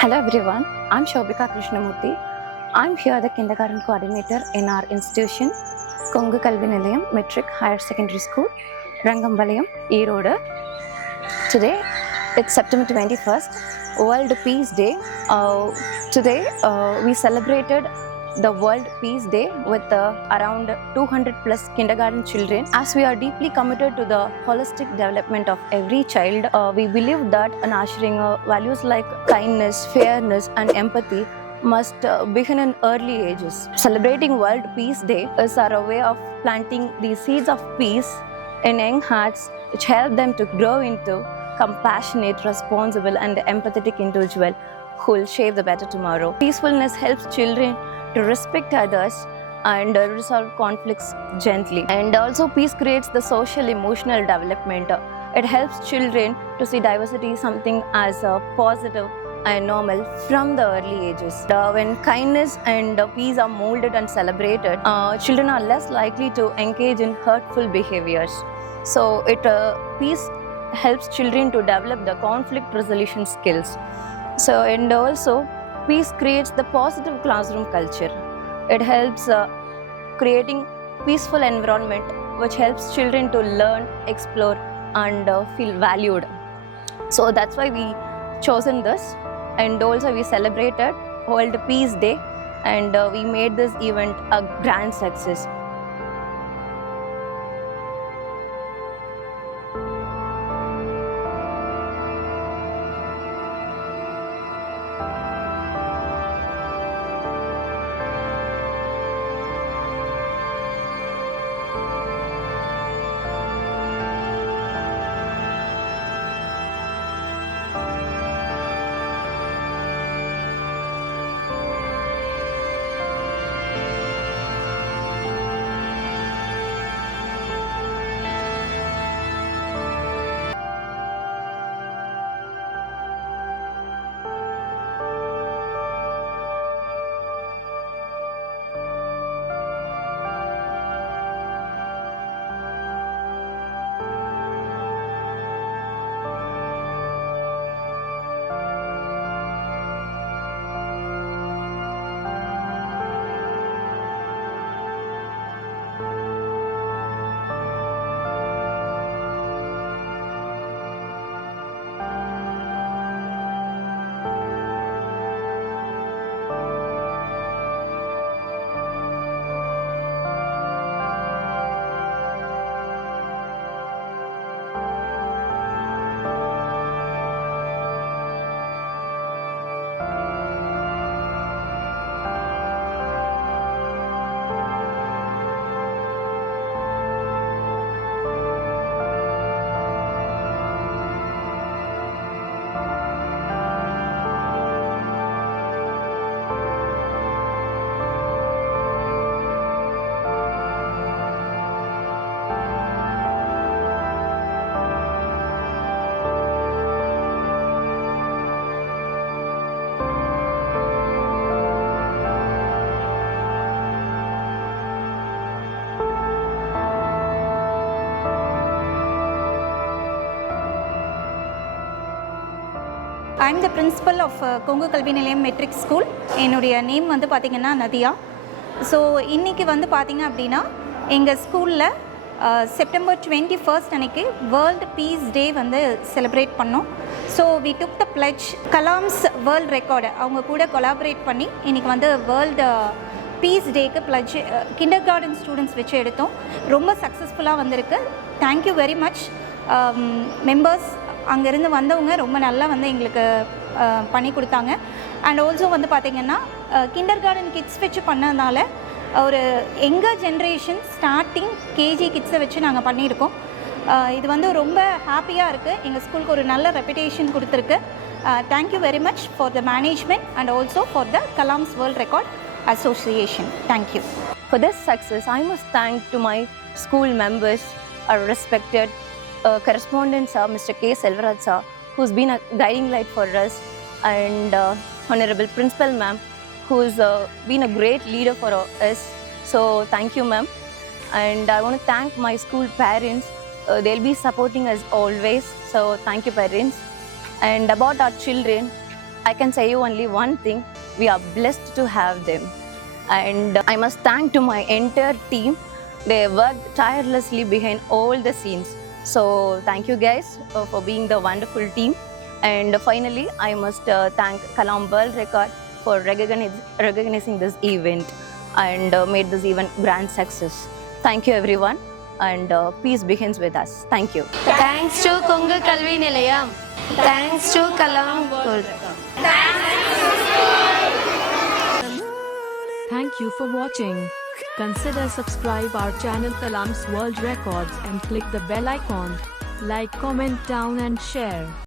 Hello everyone, I'm Shobika Krishnamurthy. I'm here the kindergarten coordinator in our institution, Kongu Kalvi Nilayam, Matric Higher Secondary School, Rangambalayam, Erode. Today, it's September 21st, World Peace Day. Today, we celebrated the World Peace Day with around 200 plus kindergarten children. As we are deeply committed to the holistic development of every child, we believe that nurturing values like kindness, fairness, and empathy must begin in early ages. Celebrating World Peace Day is our way of planting the seeds of peace in young hearts, which help them to grow into compassionate, responsible, and empathetic individual who will shape the better tomorrow. Peacefulness helps children to respect others and resolve conflicts gently. And also, peace creates the social emotional development. It helps children to see diversity something as positive and normal from the early ages. When kindness and peace are molded and celebrated, children are less likely to engage in hurtful behaviors. So, peace helps children to develop the conflict resolution skills. So, and also, peace creates the positive classroom culture. It helps creating peaceful environment which helps children to learn, explore, and feel valued. So that's why we chosen this, and also we celebrated World Peace Day, and we made this event a grand success. I am the principal of Kongu Kalvi Nilayam Matric School. என்னுடைய name வந்து பார்த்திங்கன்னா Nadiya. So இன்றைக்கி வந்து பார்த்திங்க அப்படின்னா எங்கள் ஸ்கூலில் September 21 அன்றைக்கி வேர்ல்டு பீஸ் டே வந்து செலிப்ரேட் பண்ணோம். So we took the pledge Kalam's world record அவங்க கூட கொலாபரேட் பண்ணி இன்றைக்கி வந்து வேர்ல்டு பீஸ் டேக்கு பிளட்ஜ் கிண்டர் கார்டன் ஸ்டூடெண்ட்ஸ் வச்சு எடுத்தோம். ரொம்ப சக்ஸஸ்ஃபுல்லாக வந்திருக்கு. Thank you very much members. அங்கேருந்து வந்தவங்க ரொம்ப நல்லா வந்து எங்களுக்கு பண்ணி கொடுத்தாங்க. அண்ட் ஆல்சோ வந்து பார்த்திங்கன்னா கிண்டர் கார்டன் கிட்ஸ் வச்சு பண்ணதுனால ஒரு யங்கர் ஜென்ரேஷன் ஸ்டார்டிங் கேஜி கிட்ஸை வச்சு நாங்கள் பண்ணியிருக்கோம். இது வந்து ரொம்ப ஹாப்பியாக இருக்குது. எங்கள் ஸ்கூலுக்கு ஒரு நல்ல ரெப்புடேஷன் கொடுத்துருக்கு. Thank you very much for the management and also for the Kalam's world record association. Thank you. For this success, I must thank to my school members, our respected correspondent sir, Mr. K. Selvaraj sir, who's been a guiding light for us, and Honorable Principal ma'am, who's been a great leader for us. So thank you ma'am. And I want to thank my school parents. They'll be supporting us always. So thank you parents. And about our children, I can say you only one thing, we are blessed to have them. And I must thank to my entire team. They worked tirelessly behind all the scenes. So thank you guys for being the wonderful team. And finally, I must thank Kalam World Record for recognizing this event and made this event grand success. Thank you everyone, and peace begins with us. Thank you. Thanks to Kongu Kalvi Nilayam. Thanks to Kalam World. Thank you for watching. Consider subscribe our channel Kalams World Records and click the bell icon. Like, comment down and share.